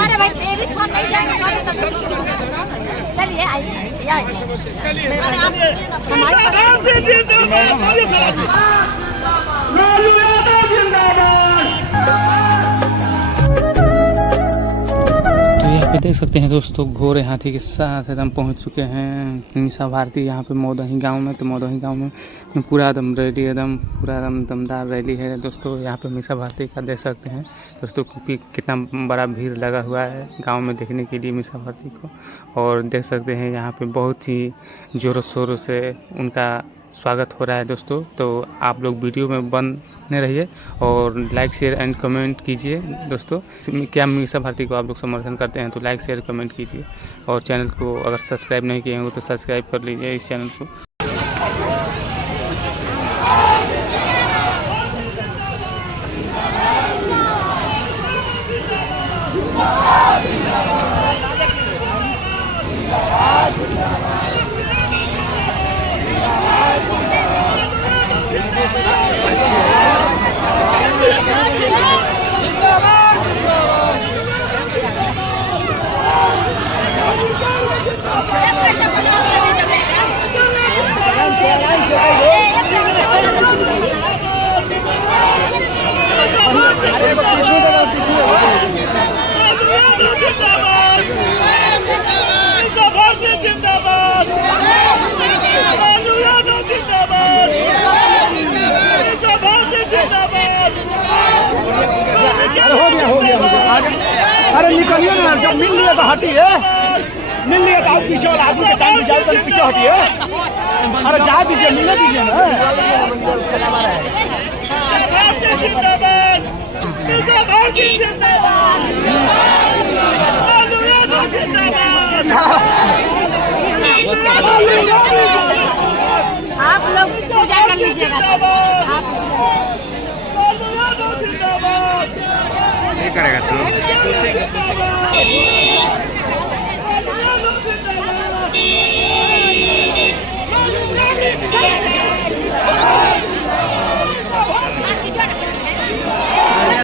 अरे भाई 23 को नहीं जाएंगे। चलिए आइए चलिए। पे देख सकते हैं दोस्तों, घोड़े हाथी के साथ एकदम पहुंच चुके हैं मीसा भारती यहाँ पे मौदही गांव में। तो मौदही गांव में पूरा एकदम रैली, एकदम पूरा एकदम दमदार रैली है दोस्तों। यहाँ पे मीसा भारती का देख सकते हैं दोस्तों कितना बड़ा भीड़ लगा हुआ है गांव में देखने के लिए मीसा भारती को। और देख सकते हैं यहाँ पे बहुत ही ज़ोरों शोरों से उनका स्वागत हो रहा है दोस्तों। तो आप लोग वीडियो में बने रहिए और लाइक शेयर एंड कमेंट कीजिए दोस्तों। क्या मीसा भारती को आप लोग समर्थन करते हैं तो लाइक शेयर कमेंट कीजिए। और चैनल को अगर सब्सक्राइब नहीं किए होंगे तो सब्सक्राइब कर लीजिए इस चैनल को। हो गया अरे निकलिए ना, जब मिल लिया तो हटिए, मिल लिया तो आप पीछे वाला आदमी के टाइम जाए तो पीछे हटिए। अरे जा दीजिए, मिलने दीजिए ना। आप लोग पूजा कर लीजिएगा। करेगा तू